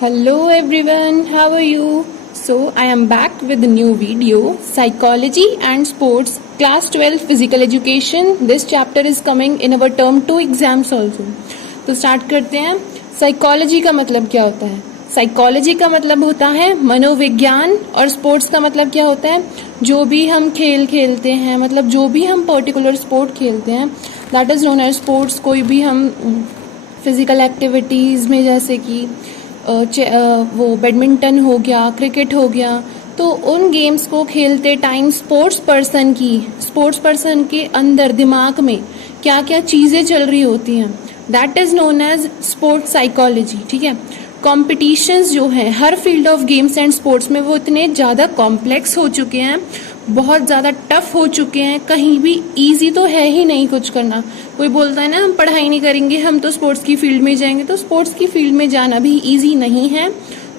Hello everyone, how are you? So I am back with a new video, Psychology and Sports, Class 12 Physical Education. This chapter is coming in our term 2 exams also. तो start करते हैं. Psychology का मतलब क्या होता है? Psychology का मतलब होता है मनोविज्ञान, और स्पोर्ट्स का मतलब क्या होता है? जो भी हम खेल खेलते हैं, मतलब जो भी हम पर्टिकुलर स्पोर्ट खेलते हैं, that is known as sports. कोई भी हम फिजिकल एक्टिविटीज में जैसे कि वो बैडमिंटन हो गया, क्रिकेट हो गया, तो उन गेम्स को खेलते टाइम स्पोर्ट्स पर्सन के अंदर दिमाग में क्या क्या चीजें चल रही होती हैं, that is known as sports psychology. ठीक है. कॉम्पिटिशन्स जो है हर field of games and sports में, वो इतने ज़्यादा कॉम्प्लेक्स हो चुके हैं, बहुत ज़्यादा टफ हो चुके हैं. कहीं भी इजी तो है ही नहीं कुछ करना. कोई बोलता है ना हम पढ़ाई नहीं करेंगे, हम तो स्पोर्ट्स की फील्ड में जाएंगे, तो स्पोर्ट्स की फील्ड में जाना भी इजी नहीं है.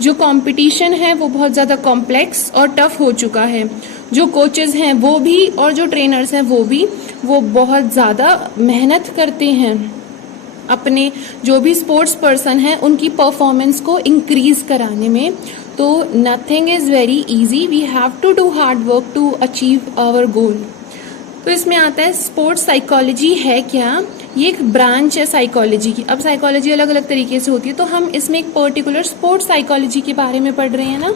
जो कंपटीशन है वो बहुत ज़्यादा कॉम्प्लेक्स और टफ हो चुका है. जो कोचेज हैं वो भी, और जो ट्रेनर्स हैं वो बहुत ज़्यादा मेहनत करते हैं अपने जो भी स्पोर्ट्स पर्सन है उनकी परफॉर्मेंस को इंक्रीज कराने में. तो nothing is very easy, we have to do hard work to achieve our goal. तो इसमें आता है स्पोर्ट्स साइकोलॉजी है क्या? ये एक ब्रांच है साइकोलॉजी की. अब साइकोलॉजी अलग अलग तरीके से होती है, तो हम इसमें एक पर्टिकुलर स्पोर्ट्स साइकोलॉजी के बारे में पढ़ रहे हैं ना.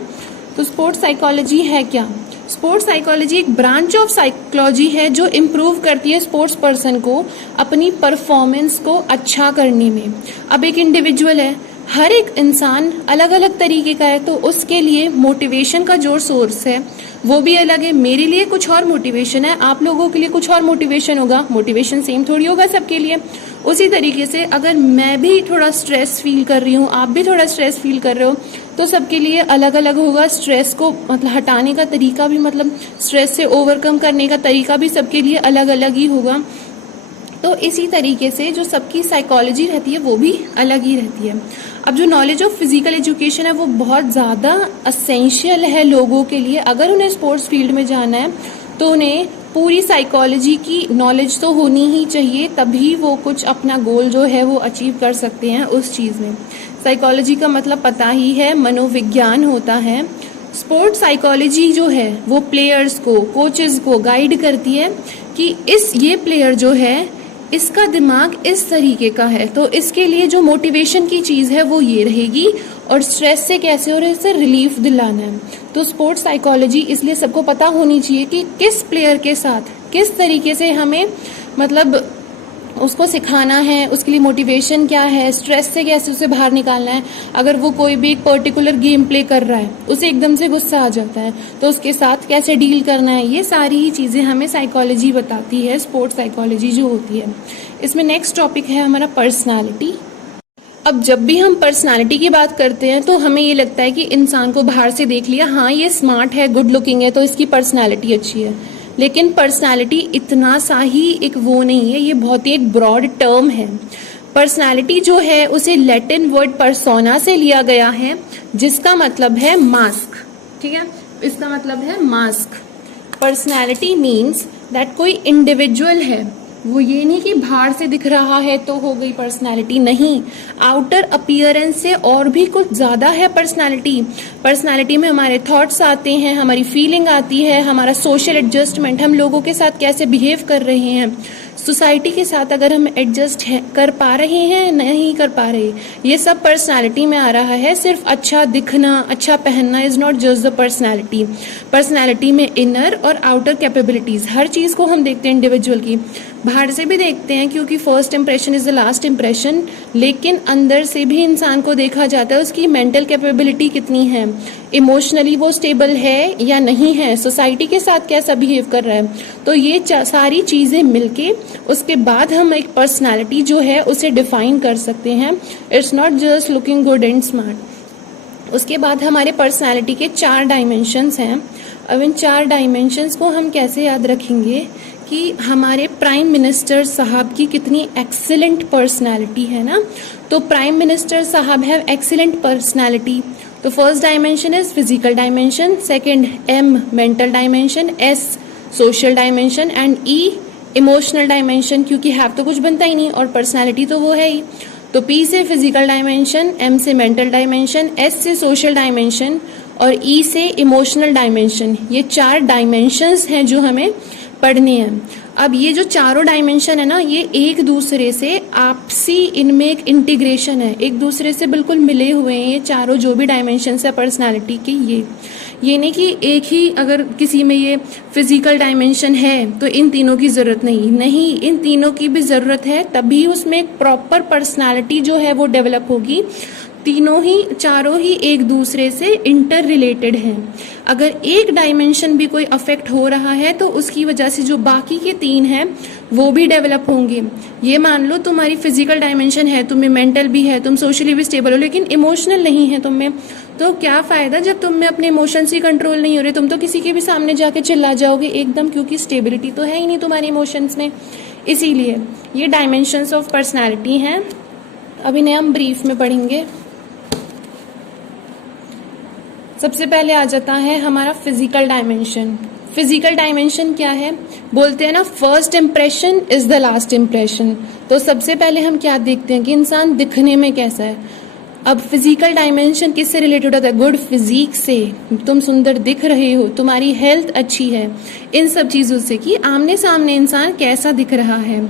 तो स्पोर्ट्स साइकोलॉजी है क्या? स्पोर्ट्स साइकोलॉजी एक ब्रांच ऑफ साइकोलॉजी है जो इम्प्रूव करती है स्पोर्ट्स पर्सन को अपनी परफॉर्मेंस को अच्छा करने में. अब एक इंडिविजुअल है, हर एक इंसान अलग अलग तरीके का है, तो उसके लिए मोटिवेशन का जो सोर्स है वो भी अलग है. मेरे लिए कुछ और मोटिवेशन है, आप लोगों के लिए कुछ और मोटिवेशन होगा. मोटिवेशन सेम थोड़ी होगा सबके लिए. उसी तरीके से अगर मैं भी थोड़ा स्ट्रेस फील कर रही हूँ, आप भी थोड़ा स्ट्रेस फील कर रहे हो, तो सबके लिए अलग अलग होगा. स्ट्रेस को मतलब हटाने का तरीका भी, मतलब स्ट्रेस से ओवरकम करने का तरीका भी सबके लिए अलग अलग ही होगा. तो इसी तरीके से जो सबकी साइकोलॉजी रहती है वो भी अलग ही रहती है. अब जो नॉलेज ऑफ फिजिकल एजुकेशन है वो बहुत ज़्यादा असेंशियल है लोगों के लिए. अगर उन्हें स्पोर्ट्स फील्ड में जाना है तो उन्हें पूरी साइकोलॉजी की नॉलेज तो होनी ही चाहिए, तभी वो कुछ अपना गोल जो है वो अचीव कर सकते हैं उस चीज़ में. साइकोलॉजी का मतलब पता ही है, मनोविज्ञान होता है. स्पोर्ट्स साइकोलॉजी जो है वो प्लेयर्स को, कोचेस को गाइड करती है कि ये प्लेयर जो है इसका दिमाग इस तरीके का है, तो इसके लिए जो मोटिवेशन की चीज़ है वो ये रहेगी, और स्ट्रेस से कैसे और इससे रिलीफ दिलाना है. तो स्पोर्ट्स साइकोलॉजी इसलिए सबको पता होनी चाहिए कि किस प्लेयर के साथ किस तरीके से हमें मतलब उसको सिखाना है, उसके लिए मोटिवेशन क्या है, स्ट्रेस से कैसे उसे बाहर निकालना है. अगर वो कोई भी एक पर्टिकुलर गेम प्ले कर रहा है, उसे एकदम से गुस्सा आ जाता है, तो उसके साथ कैसे डील करना है, ये सारी ही चीज़ें हमें साइकोलॉजी बताती है, स्पोर्ट्स साइकोलॉजी जो होती है. इसमें नेक्स्ट टॉपिक है हमारा पर्सनालिटी. अब जब भी हम पर्सनालिटी की बात करते हैं तो हमें ये लगता है कि इंसान को बाहर से देख लिया, हाँ ये स्मार्ट है, गुड लुकिंग है, तो इसकी पर्सनालिटी अच्छी है. लेकिन पर्सनालिटी इतना सा ही एक वो नहीं है, ये बहुत ही एक ब्रॉड टर्म है. पर्सनालिटी जो है उसे लैटिन वर्ड पर्सोना से लिया गया है, जिसका मतलब है मास्क. ठीक है, इसका मतलब है मास्क. पर्सनालिटी मीन्स दैट कोई इंडिविजुअल है, वो ये नहीं कि बाहर से दिख रहा है तो हो गई पर्सनालिटी, नहीं. आउटर अपीयरेंस से और भी कुछ ज्यादा है पर्सनालिटी. पर्सनालिटी में हमारे थॉट्स आते हैं, हमारी फीलिंग आती है, हमारा सोशल एडजस्टमेंट, हम लोगों के साथ कैसे बिहेव कर रहे हैं, सोसाइटी के साथ अगर हम एडजस्ट कर पा रहे हैं, नहीं कर पा रहे, ये सब पर्सनालिटी में आ रहा है. सिर्फ अच्छा दिखना, अच्छा पहनना is not just the personality. Personality में इनर और आउटर कैपेबिलिटीज, हर चीज को हम देखते हैं इंडिविजुअल की. बाहर से भी देखते हैं क्योंकि first impression is the last impression, लेकिन अंदर से भी इंसान को देखा जाता है, उसकी मेंटल कैपेबिलिटी कितनी है, इमोशनली वो स्टेबल है या नहीं है, सोसाइटी के साथ कैसा बिहेव कर रहा है. तो ये सारी चीजें मिलके उसके बाद हम एक पर्सनालिटी जो है उसे डिफाइन कर सकते हैं. It's not just looking good and smart. उसके बाद हमारे पर्सनालिटी के 4 डायमेंशंस हैं. अब इन 4 डायमेंशंस को हम कैसे याद रखेंगे कि हमारे प्राइम मिनिस्टर साहब की कितनी एक्सीलेंट पर्सनालिटी है ना. तो प्राइम मिनिस्टर साहब हैव एक्सीलेंट पर्सनालिटी. तो first dimension is physical dimension, second M mental dimension, S social dimension and E emotional dimension, क्योंकि हैव तो कुछ बनता ही नहीं और पर्सनालिटी तो वो है ही. तो P से फिजिकल डायमेंशन, M से मेंटल डायमेंशन, S से सोशल डायमेंशन और E से इमोशनल डायमेंशन। ये 4 डायमेंशंस हैं जो हमें पढ़ने हैं। अब ये जो चारों डायमेंशन है ना, ये एक दूसरे से आपसी इनमें एक इंटीग्रेशन है, एक दूसरे से बिल्कुल मिले हुए हैं ये चारों जो भी डायमेंशन है पर्सनालिटी की। ये नहीं कि एक ही अगर किसी में ये फिजिकल डायमेंशन है तो इन तीनों की जरूरत नहीं, इन तीनों की भी जरूरत है, तभी उसमें एक प्रॉपर पर्सनालिटी जो है वो डेवलप होगी। तीनों ही चारों ही एक दूसरे से इंटर रिलेटेड हैं। अगर एक डायमेंशन भी कोई अफेक्ट हो रहा है तो उसकी वजह से जो बाकी के 3 हैं वो भी डेवलप होंगे। ये मान लो तुम्हारी फिजिकल डायमेंशन है, तुम्हें मेंटल भी है, तुम सोशली भी स्टेबल हो, लेकिन इमोशनल नहीं है तुम्हें, तो क्या फायदा जब तुम में अपने इमोशंस ही कंट्रोल नहीं हो रहे। तुम तो किसी के भी सामने जाके चिल्ला जाओगे एकदम, क्योंकि स्टेबिलिटी तो है ही नहीं तुम्हारे इमोशंस में। इसीलिए ये डायमेंशंस ऑफ पर्सनैलिटी हैं। अब इन्हें हम ब्रीफ में पढ़ेंगे। सबसे पहले आ जाता है हमारा फिजिकल डायमेंशन। फिजिकल डायमेंशन क्या है? बोलते हैं ना, first impression is the last impression. तो सबसे पहले हम क्या देखते हैं कि इंसान दिखने में कैसा है। अब फिजिकल डायमेंशन किससे रिलेटेड होता है? गुड फिजिक से, तुम सुंदर दिख रहे हो, तुम्हारी हेल्थ अच्छी है, इन सब चीजों से कि आमने सामने इंसान कैसा दिख रहा है।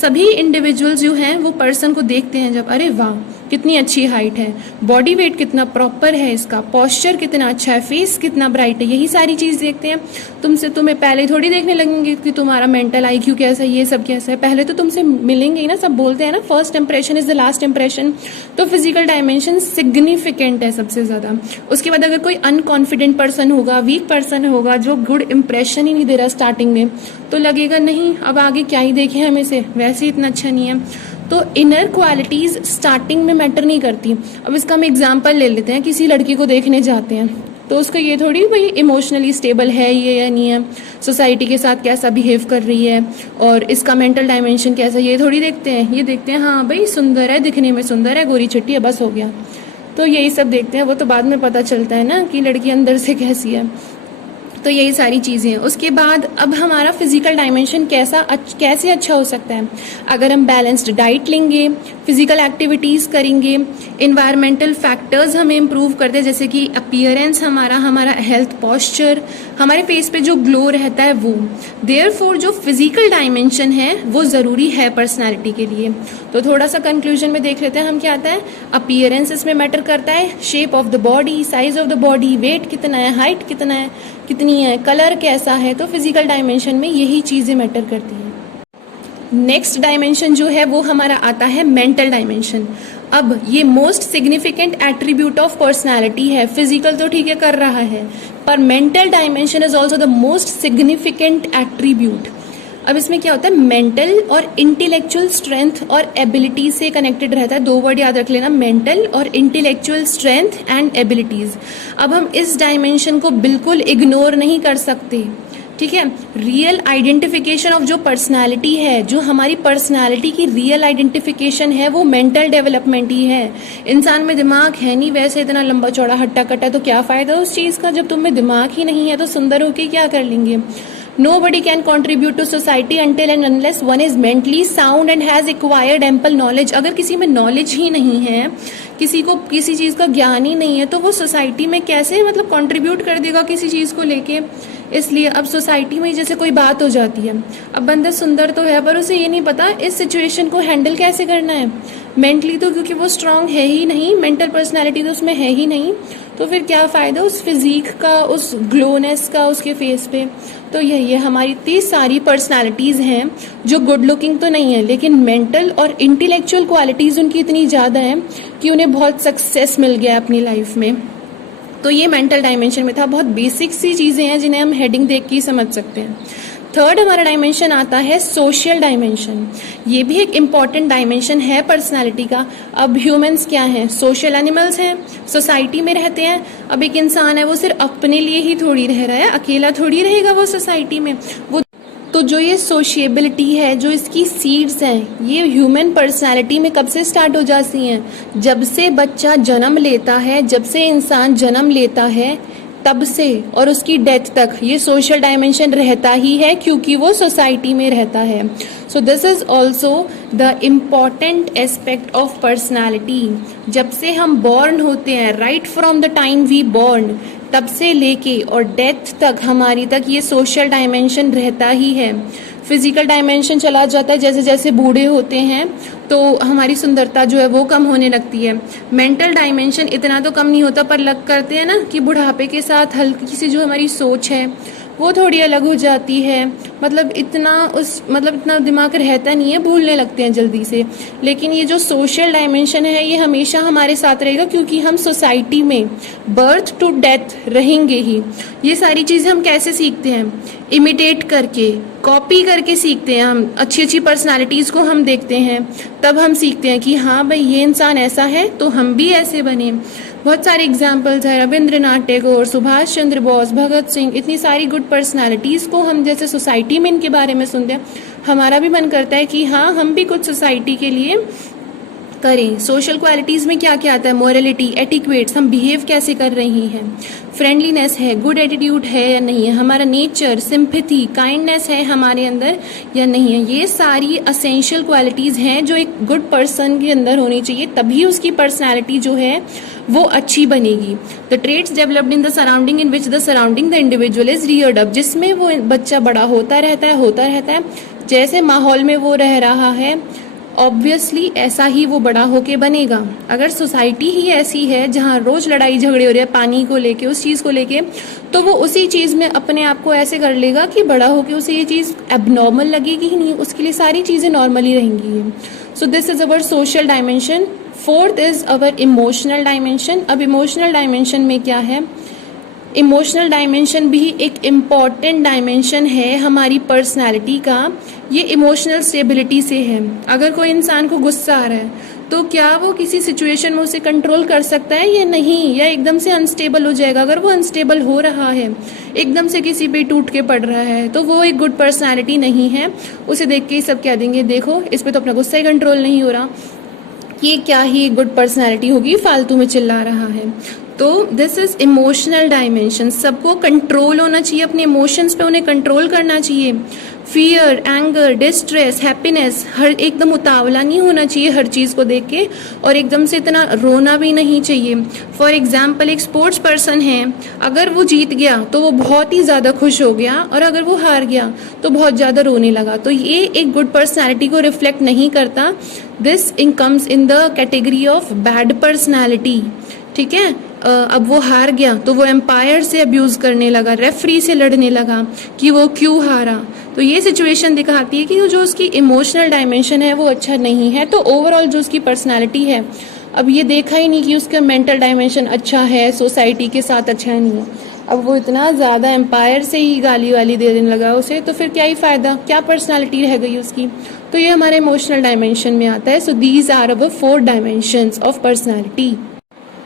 सभी इंडिविजुअल्स जो हैं वो पर्सन को देखते हैं जब, अरे वाह कितनी अच्छी हाइट है, बॉडी वेट कितना प्रॉपर है, इसका पोस्चर कितना अच्छा है, फेस कितना ब्राइट है, यही सारी चीज देखते हैं। तुम्हें पहले थोड़ी देखने लगेंगे कि तुम्हारा मेंटल IQ कैसा है, ये सब कैसा है। पहले तो तुमसे मिलेंगे ही ना, सब बोलते हैं ना first impression is the last impression. तो फिजिकल डायमेंशन सिग्निफिकेंट है सबसे ज्यादा। उसके बाद अगर कोई अनकॉन्फिडेंट पर्सन होगा, वीक पर्सन होगा, जो गुड इंप्रेशन ही नहीं दे रहा स्टार्टिंग में, तो लगेगा नहीं अब आगे क्या ही देखे हमें से, वैसे ही इतना अच्छा नहीं है। तो इनर क्वालिटीज स्टार्टिंग में मैटर नहीं करती। अब इसका हम एग्जांपल ले लेते हैं, किसी लड़की को देखने जाते हैं तो उसको ये थोड़ी भाई इमोशनली स्टेबल है ये या नहीं है, सोसाइटी के साथ कैसा बिहेव कर रही है और इसका मेंटल डायमेंशन कैसा, ये थोड़ी देखते हैं। ये देखते हैं हाँ भाई सुंदर है, दिखने में सुंदर है, गोरी छुट्टी है, बस हो गया। तो यही सब देखते हैं, वो तो बाद में पता चलता है ना कि लड़की अंदर से कैसी है। तो यही सारी चीजें हैं। उसके बाद अब हमारा फिजिकल डायमेंशन कैसे अच्छा हो सकता है? अगर हम बैलेंस्ड डाइट लेंगे, फिजिकल एक्टिविटीज करेंगे, इन्वायरमेंटल फैक्टर्स हमें इम्प्रूव करते हैं, जैसे कि अपीयरेंस, हमारा हेल्थ पोस्चर, हमारे फेस पे जो ग्लो रहता है वो। देयरफॉर जो फिजिकल डायमेंशन है वो जरूरी है पर्सनैलिटी के लिए। तो थोड़ा सा कंक्लूजन में देख लेते हैं हम क्या आता है। अपीयरेंस इसमें मैटर करता है, shape of the body, size of the body, weight कितना है, हाइट कितनी है, कलर कैसा है। तो फिजिकल डायमेंशन में यही चीजें मैटर करती हैं। नेक्स्ट डायमेंशन जो है वो हमारा आता है मेंटल डायमेंशन। अब ये most significant attribute of personality है। फिजिकल तो ठीक है कर रहा है, पर mental dimension is also the most significant attribute. अब इसमें क्या होता है, मेंटल और इंटेलेक्चुअल स्ट्रेंथ और एबिलिटी से कनेक्टेड रहता है। 2 वर्ड याद रख लेना, मेंटल और इंटेलेक्चुअल स्ट्रेंथ एंड एबिलिटीज। अब हम इस डायमेंशन को बिल्कुल इग्नोर नहीं कर सकते, ठीक है। रियल आइडेंटिफिकेशन ऑफ जो पर्सनालिटी है, जो हमारी पर्सनालिटी की रियल आइडेंटिफिकेशन है, वो मेंटल डेवलपमेंट ही है। इंसान में दिमाग है नहीं वैसे इतना लंबा चौड़ा हट्टा कट्टा, तो क्या फायदा उस चीज का जब तुम में दिमाग ही नहीं है, तो सुंदर होके क्या कर लेंगे। Nobody can contribute to society until and unless one is mentally sound and has acquired ample knowledge। अगर किसी में नॉलेज ही नहीं है, किसी को किसी चीज का ज्ञान ही नहीं है, तो वो सोसाइटी में कैसे मतलब कंट्रीब्यूट कर देगा किसी चीज को लेके। इसलिए अब सोसाइटी में जैसे कोई बात हो जाती है, अब बंदा सुंदर तो है पर उसे ये नहीं पता इस सिचुएशन को हैंडल कैसे करना है मेंटली, तो क्योंकि वो स्ट्रांग है ही नहीं, मेंटल पर्सनालिटी तो उसमें है ही नहीं, तो फिर क्या फायदा उस फिजिक का, उस ग्लोनेस का उसके फेस पे। तो यही है, हमारी इतनी सारी पर्सनालिटीज हैं जो गुड लुकिंग तो नहीं है, लेकिन मेंटल और इंटेलेक्चुअल क्वालिटीज उनकी इतनी ज्यादा है कि उन्हें बहुत सक्सेस मिल गया अपनी लाइफ में। तो ये मेंटल डायमेंशन में था। बहुत बेसिक सी चीजें हैं जिन्हें हम हेडिंग देख के ही समझ सकते हैं। थर्ड हमारा डायमेंशन आता है सोशल डायमेंशन। ये भी एक इम्पॉर्टेंट डायमेंशन है पर्सनालिटी का। अब ह्यूमंस क्या हैं, सोशल एनिमल्स हैं, सोसाइटी में रहते हैं। अब एक इंसान है वो सिर्फ अपने लिए ही थोड़ी रह रहा है, अकेला थोड़ी रहेगा वो सोसाइटी में। वो तो जो ये सोशिएबिलिटी है, जो इसकी सीड्स हैं, ये ह्यूमन पर्सनालिटी में कब से स्टार्ट हो जाती हैं, जब से बच्चा जन्म लेता है, जब से इंसान जन्म लेता है तब से और उसकी डेथ तक ये सोशल डायमेंशन रहता ही है, क्योंकि वो सोसाइटी में रहता है. So this is also the important aspect of personality. जब से हम बॉर्न होते हैं, right from the time we born, तब से लेके और डेथ तक हमारी तक ये सोशल डायमेंशन रहता ही है. फिजिकल डायमेंशन चला जाता है, जैसे जैसे बूढ़े होते हैं तो हमारी सुंदरता जो है वो कम होने लगती है. मेंटल डायमेंशन इतना तो कम नहीं होता, पर लग करते हैं ना कि बुढ़ापे के साथ हल्की सी जो हमारी सोच है वो थोड़ी अलग हो जाती है. मतलब इतना दिमाग रहता नहीं है, भूलने लगते हैं जल्दी से. लेकिन ये जो सोशल डायमेंशन है ये हमेशा हमारे साथ रहेगा, क्योंकि हम सोसाइटी में बर्थ टू डेथ रहेंगे ही. ये सारी चीज़ें हम कैसे सीखते हैं? इमिटेट करके, कॉपी करके सीखते हैं. हम अच्छी अच्छी पर्सनालिटीज़ को हम देखते हैं, तब हम सीखते हैं कि हाँ भाई ये इंसान ऐसा है तो हम भी ऐसे बने. बहुत सारे एग्जाम्पल्स हैं, रविंद्रनाथ टैगोर, सुभाष चंद्र बोस, भगत सिंह, इतनी सारी गुड पर्सनालिटीज़ को हम जैसे सोसाइटी में इनके बारे में सुनते हैं, हमारा भी मन करता है कि हाँ हम भी कुछ सोसाइटी के लिए करें. सोशल क्वालिटीज़ में क्या क्या आता है? मोरलिटी, एटिक्वेट्स, हम बिहेव कैसे कर रही हैं, फ्रेंडलीनेस है, गुड एटीट्यूड है या नहीं है, हमारा नेचर, सिंपैथी, काइंडनेस है हमारे अंदर या नहीं है. ये सारी असेंशियल क्वालिटीज़ हैं जो एक गुड पर्सन के अंदर होनी चाहिए, तभी उसकी पर्सनैलिटी जो है वो अच्छी बनेगी. The traits developed in the surrounding in which the surrounding the individual is Rudyard up, जिसमें वो बच्चा बड़ा होता रहता है, जैसे माहौल में वो रह रहा है ऑब्वियसली ऐसा ही वो बड़ा होके बनेगा. अगर सोसाइटी ही ऐसी है जहाँ रोज लड़ाई झगड़े हो रहे हैं पानी को लेके, उस चीज़ को लेके, तो वो उसी चीज़ में अपने आप को ऐसे कर लेगा कि बड़ा होके उसे ये चीज़ एबनॉर्मल लगेगी ही नहीं, उसके लिए सारी चीज़ें नॉर्मल ही रहेंगी. सो this is our social dimension. Fourth is our emotional dimension. अब इमोशनल डायमेंशन में क्या है? इमोशनल डायमेंशन भी एक इम्पॉर्टेंट डायमेंशन है हमारी पर्सनैलिटी का. ये इमोशनल स्टेबिलिटी से है. अगर कोई इंसान को गुस्सा आ रहा है तो क्या वो किसी सिचुएशन में उसे कंट्रोल कर सकता है या नहीं, या एकदम से अनस्टेबल हो जाएगा? अगर वो अनस्टेबल हो रहा है, एकदम से किसी पे टूट के पड़ रहा है, तो वो एक गुड पर्सनैलिटी नहीं है. उसे देख के ही सब कह देंगे देखो इस पे तो अपना गुस्सा ही कंट्रोल नहीं हो रहा, ये क्या ही गुड पर्सनैलिटी होगी, फालतू में चिल्ला रहा है. तो दिस इज इमोशनल डायमेंशन. सबको कंट्रोल होना चाहिए अपने इमोशंस पे, उन्हें कंट्रोल करना चाहिए. फियर, एंगर, डिस्ट्रेस, हैप्पीनेस, हर एकदम उतावला नहीं होना चाहिए हर चीज़ को देख के, और एकदम से इतना रोना भी नहीं चाहिए. फॉर एग्जाम्पल एक स्पोर्ट्स पर्सन है, अगर वो जीत गया तो वो बहुत ही ज़्यादा खुश हो गया, और अगर वो हार गया तो बहुत ज़्यादा रोने लगा, तो ये एक गुड पर्सनैलिटी को रिफ्लेक्ट नहीं करता. This comes in the category of bad personality. ठीक है. अब वो हार गया तो वो एम्पायर से अब्यूज़ करने लगा, रेफरी से लड़ने लगा कि वो क्यों हारा. तो ये सिचुएशन दिखाती है कि जो उसकी इमोशनल डायमेंशन है वो अच्छा नहीं है. तो ओवरऑल जो उसकी पर्सनालिटी है, अब ये देखा ही नहीं कि उसका मेंटल डायमेंशन अच्छा है, सोसाइटी के साथ अच्छा नहीं है, अब वो इतना ज़्यादा एम्पायर से ही गाली वाली दे देने लगा उसे, तो फिर क्या ही फ़ायदा, क्या पर्सनालिटी रह गई उसकी. तो ये हमारे इमोशनल डायमेंशन में आता है. So these are our 4 dimensions of personality.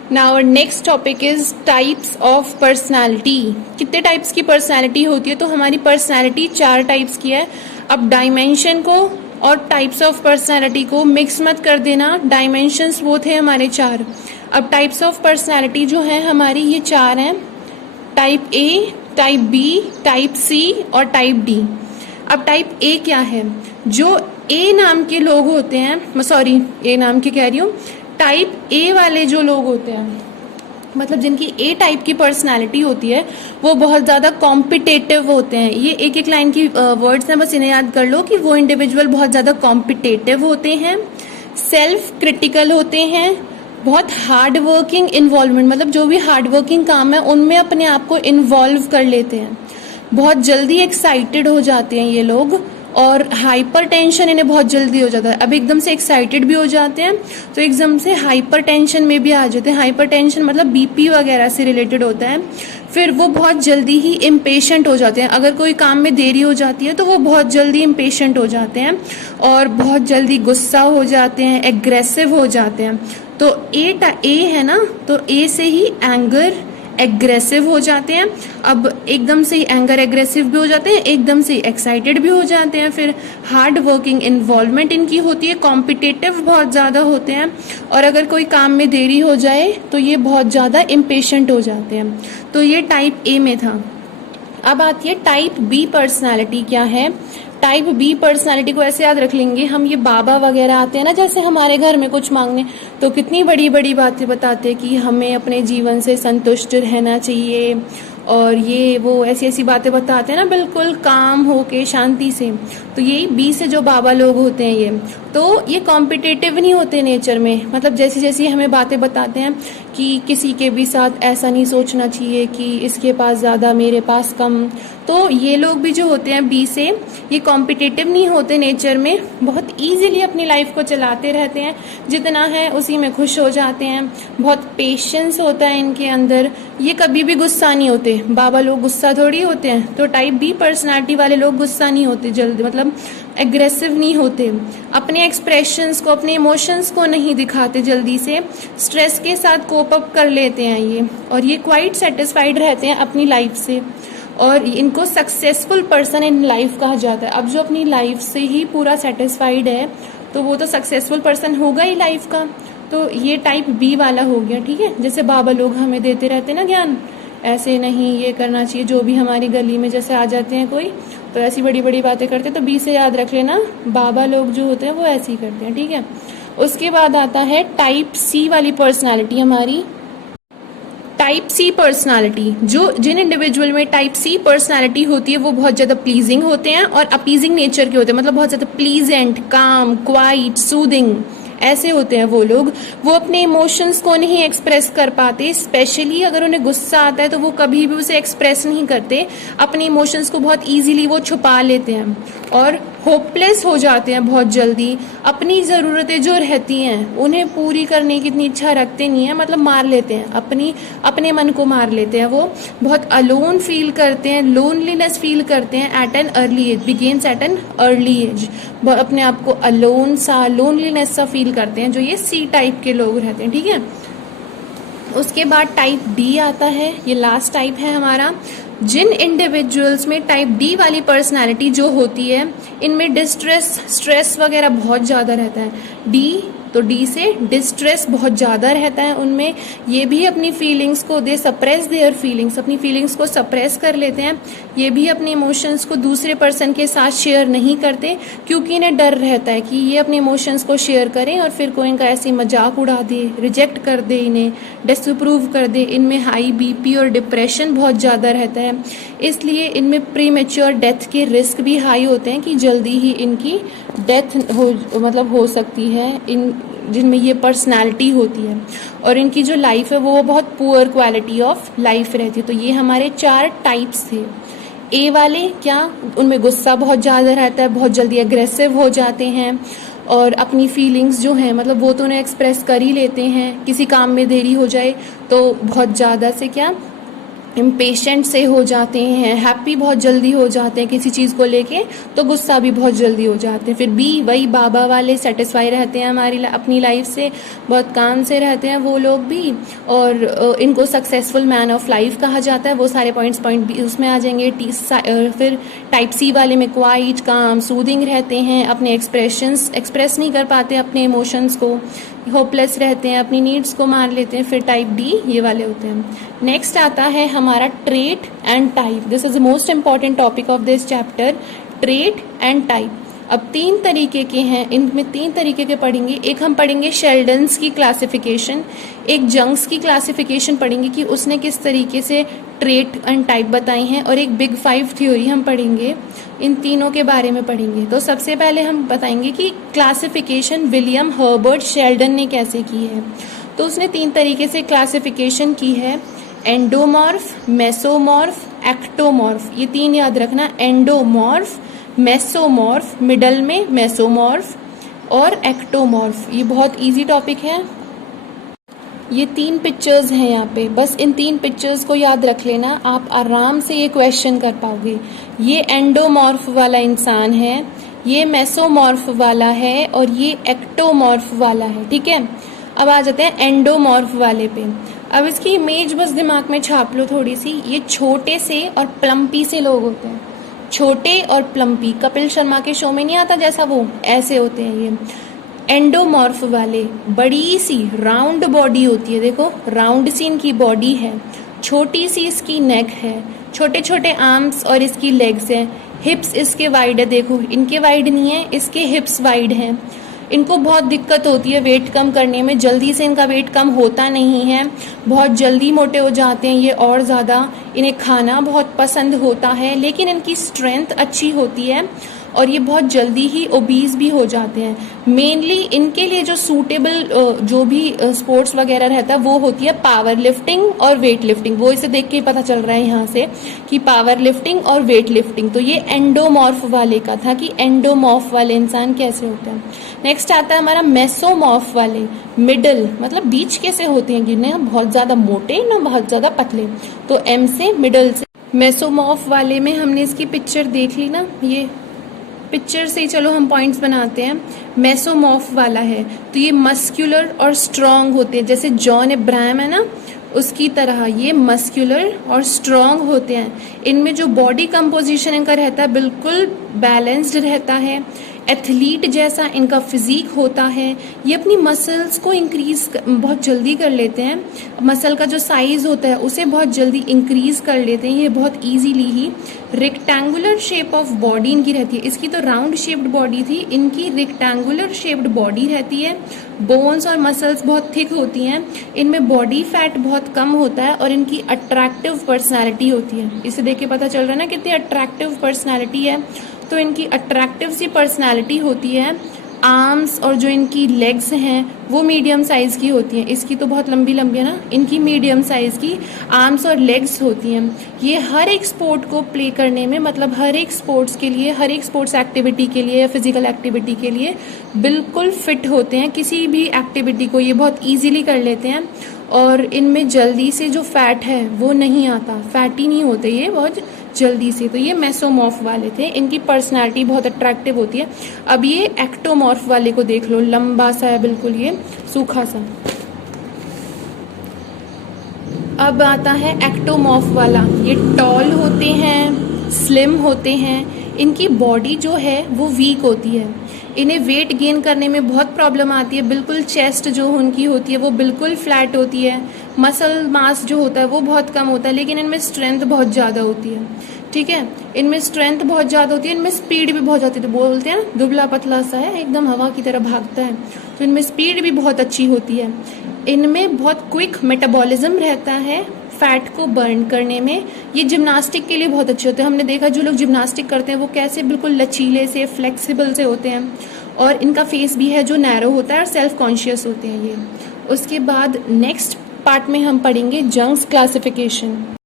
Now our next topic is types of personality. कितने टाइप्स की पर्सनालिटी होती है? तो हमारी पर्सनालिटी 4 टाइप्स की है. अब डायमेंशन को और टाइप्स ऑफ पर्सनालिटी को मिक्स मत कर देना, डायमेंशंस वो थे हमारे 4. अब टाइप्स ऑफ पर्सनालिटी जो है हमारी ये 4 हैं. Type A, type B, type C और टाइप डी. अब टाइप ए क्या है? जो ए नाम के लोग होते हैं, सॉरी ए नाम के कह रही हूँ, टाइप ए वाले जो लोग होते हैं, मतलब जिनकी ए टाइप की पर्सनालिटी होती है, वो बहुत ज़्यादा कॉम्पिटेटिव होते हैं. ये एक एक लाइन की वर्ड्स हैं, बस इन्हें याद कर लो कि वो इंडिविजुअल बहुत ज़्यादा कॉम्पिटेटिव होते हैं, सेल्फ क्रिटिकल होते हैं, बहुत हार्ड वर्किंग इन्वॉल्वमेंट, मतलब जो भी हार्ड वर्किंग काम है उनमें अपने आप को इन्वॉल्व कर लेते हैं, बहुत जल्दी एक्साइटेड हो जाते हैं ये लोग, और हाइपर टेंशन इन्हें बहुत जल्दी हो जाता है. अब एकदम से एक्साइटेड भी हो जाते हैं तो एकदम से हाइपर टेंशन में भी आ जाते हैं. हाइपर टेंशन मतलब बीपी वगैरह से रिलेटेड होता है. फिर वो बहुत जल्दी ही इम्पेशेंट हो जाते हैं. अगर कोई काम में देरी हो जाती है तो वो बहुत जल्दी इम्पेशेंट हो जाते हैं और बहुत जल्दी गुस्सा हो जाते हैं, एग्रेसिव हो जाते हैं. तो ए है ना, तो ए से ही एंगर, एग्रेसिव हो जाते हैं। अब एकदम से एंगर एग्रेसिव भी हो जाते हैं, एकदम से एक्साइटेड भी हो जाते हैं। फिर हार्ड वर्किंग इन्वॉल्वमेंट इनकी होती है, कॉम्पिटिटिव बहुत ज़्यादा होते हैं, और अगर कोई काम में देरी हो जाए तो ये बहुत ज़्यादा इम्पेशेंट हो जाते हैं। तो ये टाइप ए में था। अब आती है टाइप बी पर्सनालिटी क्या है। टाइप बी पर्सनालिटी को ऐसे याद रख लेंगे हम, ये बाबा वगैरह आते हैं ना जैसे हमारे घर में कुछ मांगने, तो कितनी बड़ी बड़ी बातें बताते हैं कि हमें अपने जीवन से संतुष्ट रहना चाहिए, और ये वो ऐसी ऐसी बातें बताते हैं ना, बिल्कुल काम होके शांति से। तो यही बी से जो बाबा लोग होते हैं ये, तो ये कॉम्पिटिटिव नहीं होते नेचर में, मतलब जैसी जैसी हमें बातें बताते हैं कि किसी के भी साथ ऐसा नहीं सोचना चाहिए कि इसके पास ज़्यादा मेरे पास कम। तो ये लोग भी जो होते हैं बी से, ये कॉम्पिटिटिव नहीं होते नेचर में, बहुत इजीली अपनी लाइफ को चलाते रहते हैं, जितना है उसी में खुश हो जाते हैं। बहुत पेशेंस होता है इनके अंदर, ये कभी भी गुस्सा नहीं होते। बाबा लोग गुस्सा थोड़ी होते हैं, तो टाइप बी पर्सनालिटी वाले लोग गुस्सा नहीं होते जल्दी, मतलब एग्रेसिव नहीं होते, अपने एक्सप्रेशंस को, अपने इमोशंस को नहीं दिखाते जल्दी से, स्ट्रेस के साथ कोप अप कर लेते हैं ये, और ये क्वाइट सेटिस्फाइड रहते हैं अपनी लाइफ से, और इनको सक्सेसफुल पर्सन इन लाइफ कहा जाता है। अब जो अपनी लाइफ से ही पूरा सेटिस्फाइड है तो वो तो सक्सेसफुल पर्सन होगा ही लाइफ का। तो ये टाइप बी वाला हो गया, ठीक है। जैसे बाबा लोग हमें देते रहते हैं ना ज्ञान, ऐसे नहीं, ये करना चाहिए, जो भी हमारी गली में जैसे आ जाते हैं कोई तो ऐसी बड़ी बड़ी बातें करते हैं, तो बी से याद रख लेना, बाबा लोग जो होते हैं वो ऐसे ही करते हैं, ठीक है। उसके बाद आता है टाइप सी वाली पर्सनालिटी हमारी। टाइप सी पर्सनालिटी, जो जिन इंडिविजुअल में टाइप सी पर्सनालिटी होती है वो बहुत ज्यादा प्लीजिंग होते हैं और अपीजिंग नेचर के होते हैं, मतलब बहुत ज्यादा प्लीजेंट, काम, क्वाइट, सूदिंग ऐसे होते हैं वो लोग। वो अपने इमोशंस को नहीं एक्सप्रेस कर पाते, स्पेशली अगर उन्हें गुस्सा आता है तो वो कभी भी उसे एक्सप्रेस नहीं करते, अपने इमोशंस को बहुत इजीली वो छुपा लेते हैं और होपलेस हो जाते हैं बहुत जल्दी। अपनी ज़रूरतें जो रहती हैं उन्हें पूरी करने की इतनी इच्छा रखते नहीं है, मतलब मार लेते हैं, अपने मन को मार लेते हैं। वो बहुत अलोन फील करते हैं, लोनलीनेस फील करते हैं at an early age, begins at an early age. अपने आप को अलोन सा, लोनलीनेस सा फील करते हैं, जो ये सी टाइप के लोग रहते हैं, ठीक है। उसके बाद टाइप डी आता है, ये लास्ट टाइप है हमारा। जिन इंडिविजुअल्स में टाइप डी वाली पर्सनालिटी जो होती है, इनमें डिस्ट्रेस, स्ट्रेस वगैरह बहुत ज़्यादा रहता है। डी, तो डी से डिस्ट्रेस बहुत ज़्यादा रहता है उनमें। ये भी अपनी फीलिंग्स को, दे सप्रेस देयर फीलिंग्स, अपनी फीलिंग्स को सप्रेस कर लेते हैं। ये भी अपने इमोशंस को दूसरे पर्सन के साथ शेयर नहीं करते, क्योंकि इन्हें डर रहता है कि ये अपने इमोशंस को शेयर करें और फिर कोई इनका ऐसे मजाक उड़ा दे, रिजेक्ट कर दे, इन्हें डिसअप्रूव कर दे। इनमें हाई बीपी और डिप्रेशन बहुत ज़्यादा रहता है, इसलिए इनमें प्री मैच्योर डेथ के रिस्क भी हाई होते हैं कि जल्दी ही इनकी डेथ हो सकती है, इन जिनमें ये पर्सनालिटी होती है। और इनकी जो लाइफ है वो बहुत पुअर क्वालिटी ऑफ लाइफ रहती है। तो ये हमारे 4 टाइप्स थे। ए वाले क्या, उनमें गुस्सा बहुत ज़्यादा रहता है, बहुत जल्दी एग्रेसिव हो जाते हैं, और अपनी फीलिंग्स जो हैं मतलब वो तो उन्हें एक्सप्रेस कर ही लेते हैं। किसी काम में देरी हो जाए तो बहुत ज़्यादा से क्या, इम्पेशेंट से हो जाते हैं, हैप्पी बहुत जल्दी हो जाते हैं किसी चीज़ को लेके, तो गुस्सा भी बहुत जल्दी हो जाते हैं। फिर बी, वही बाबा वाले, सेटिस्फाई रहते हैं अपनी लाइफ से, बहुत काम से रहते हैं वो लोग भी, और इनको सक्सेसफुल मैन ऑफ लाइफ कहा जाता है। वो सारे पॉइंट भी उसमें आ जाएंगे। फिर टाइप सी वाले में क्वाइट, काम, सूदिंग रहते हैं, अपने एक्सप्रेस नहीं कर पाते अपने इमोशंस को, होपलेस रहते हैं, अपनी नीड्स को मार लेते हैं। फिर टाइप डी ये वाले होते हैं। नेक्स्ट आता है हमारा trait and type. This is the most important topic of this chapter, trait and type. अब 3 तरीके के हैं, इनमें 3 तरीके के पढ़ेंगे। एक हम पढ़ेंगे शेल्डन्स की क्लासिफिकेशन, एक जंग्स की क्लासिफिकेशन पढ़ेंगे कि उसने किस तरीके से ट्रेट एंड टाइप बताई हैं, और एक बिग 5 थ्योरी हम पढ़ेंगे। इन तीनों के बारे में पढ़ेंगे। तो सबसे पहले हम बताएंगे कि क्लासिफिकेशन विलियम हर्बर्ट शेल्डन ने कैसे की है। तो उसने 3 तरीके से क्लासिफिकेशन की है, एंडोमॉर्फ, मेसोमॉर्फ, एक्टोमॉर्फ। ये 3 याद रखना, एंडोमॉर्फ, मेसोमॉर्फ, मिडल में मेसोमॉर्फ, और एक्टोमॉर्फ। ये बहुत इजी टॉपिक है। ये 3 पिक्चर्स हैं यहाँ पे, बस इन 3 पिक्चर्स को याद रख लेना, आप आराम से ये क्वेश्चन कर पाओगे। ये एंडोमॉर्फ वाला इंसान है, ये मेसोमॉर्फ वाला है, और ये एक्टोमॉर्फ वाला है, ठीक है। अब आ जाते हैं एंडोमॉर्फ वाले पे। अब इसकी इमेज बस दिमाग में छाप लो थोड़ी सी। ये छोटे से और प्लम्पी से लोग होते हैं, छोटे और प्लम्पी। कपिल शर्मा के शो में नहीं आता जैसा, वो ऐसे होते हैं ये। एंडोमॉर्फ वाले, बड़ी सी राउंड बॉडी होती है, देखो राउंड सी इनकी बॉडी है, छोटी सी इसकी नेक है, छोटे छोटे आर्म्स और इसकी लेग्स हैं। हिप्स इसके वाइड है, देखो इनके वाइड नहीं है, इसके हिप्स वाइड हैं। इनको बहुत दिक्कत होती है वेट कम करने में, जल्दी से इनका वेट कम होता नहीं है, बहुत जल्दी मोटे हो जाते हैं ये, और ज़्यादा इन्हें खाना बहुत पसंद होता है, लेकिन इनकी स्ट्रेंथ अच्छी होती है और ये बहुत जल्दी ही ओबीज भी हो जाते हैं। मेनली इनके लिए जो सूटेबल जो भी स्पोर्ट्स वगैरह रहता है वो होती है पावर लिफ्टिंग और वेट लिफ्टिंग। वो इसे देख के ही पता चल रहा है यहाँ से कि पावर लिफ्टिंग और वेट लिफ्टिंग। तो ये एंडोमॉर्फ वाले का था कि एंडोमॉर्फ वाले इंसान कैसे होते हैं। नेक्स्ट आता है हमारा मेसोमॉर्फ वाले, मिडल मतलब बीच कैसे होते हैं, गिरने बहुत ज्यादा मोटे ना बहुत ज्यादा पतले, तो एम से मिडल से। मेसोमॉर्फ वाले में हमने इसकी पिक्चर देख ली ना, ये पिक्चर से ही चलो हम पॉइंट्स बनाते हैं। मेसोमॉर्फ वाला है तो ये मस्क्यूलर और स्ट्रॉन्ग होते हैं, जैसे जॉन अब्राहम है ना उसकी तरह ये मस्क्यूलर और स्ट्रॉन्ग होते हैं। इनमें जो बॉडी कंपोजिशन इनका रहता है बिल्कुल बैलेंस्ड रहता है, एथलीट जैसा इनका फिजिक होता है। ये अपनी मसल्स को इंक्रीज बहुत जल्दी कर लेते हैं, मसल का जो साइज होता है उसे बहुत जल्दी इंक्रीज कर लेते हैं ये बहुत easily he. Rectangular shape of body इनकी रहती है, इसकी तो राउंड शेप्ड बॉडी थी, इनकी रेक्टेंगुलर शेप्ड बॉडी रहती है। बोन्स और मसल्स बहुत थिक होती हैं, इनमें बॉडी फैट बहुत कम होता है और इनकी अट्रैक्टिव पर्सनैलिटी होती है। इसे देख के पता चल रहा है ना कितनी अट्रैक्टिव पर्सनैलिटी है, तो इनकी अट्रैक्टिव सी पर्सनैलिटी होती है। आर्म्स और जो इनकी लेग्स हैं वो मीडियम साइज की होती हैं, इसकी तो बहुत लंबी लंबी है ना, इनकी मीडियम साइज की आर्म्स और लेग्स होती हैं। ये हर एक स्पोर्ट को प्ले करने में, मतलब हर एक स्पोर्ट्स के लिए, हर एक स्पोर्ट्स एक्टिविटी के लिए या फिजिकल एक्टिविटी के लिए बिल्कुल फिट होते हैं। किसी भी एक्टिविटी को ये बहुत ईजिली कर लेते हैं और इनमें जल्दी से जो फैट है वो नहीं आता, फैटी नहीं होते ये बहुत जल्दी से। तो ये मेसोमॉर्फ वाले थे, इनकी पर्सनालिटी बहुत अट्रैक्टिव होती है। अब ये एक्टोमॉर्फ वाले को देख लो, लंबा सा है बिल्कुल ये सूखा सा। अब आता है एक्टोमॉर्फ वाला, ये टॉल होते हैं, स्लिम होते हैं, इनकी बॉडी जो है वो वीक होती है, इन्हें वेट गेन करने में बहुत प्रॉब्लम आती है। बिल्कुल चेस्ट जो उनकी होती है वो बिल्कुल फ्लैट होती है, मसल मास जो होता है वो बहुत कम होता है, लेकिन इनमें स्ट्रेंथ बहुत ज़्यादा होती है। ठीक है, इनमें स्ट्रेंथ बहुत ज़्यादा होती है, इनमें स्पीड भी बहुत जाती है। बोलते हैं ना दुबला पतला सा है, एकदम हवा की तरह भागता है, तो इनमें स्पीड भी बहुत अच्छी होती है। इनमें बहुत क्विक मेटाबॉलिज्म रहता है फैट को बर्न करने में। ये जिम्नास्टिक के लिए बहुत अच्छे होते हैं, हमने देखा जो लोग जिम्नास्टिक करते हैं वो कैसे बिल्कुल लचीले से फ्लेक्सिबल से होते हैं। और इनका फेस भी है जो नैरो होता है और सेल्फ कॉन्शियस होते हैं ये। उसके बाद नेक्स्ट पार्ट में हम पढ़ेंगे जंग्स क्लासिफिकेशन।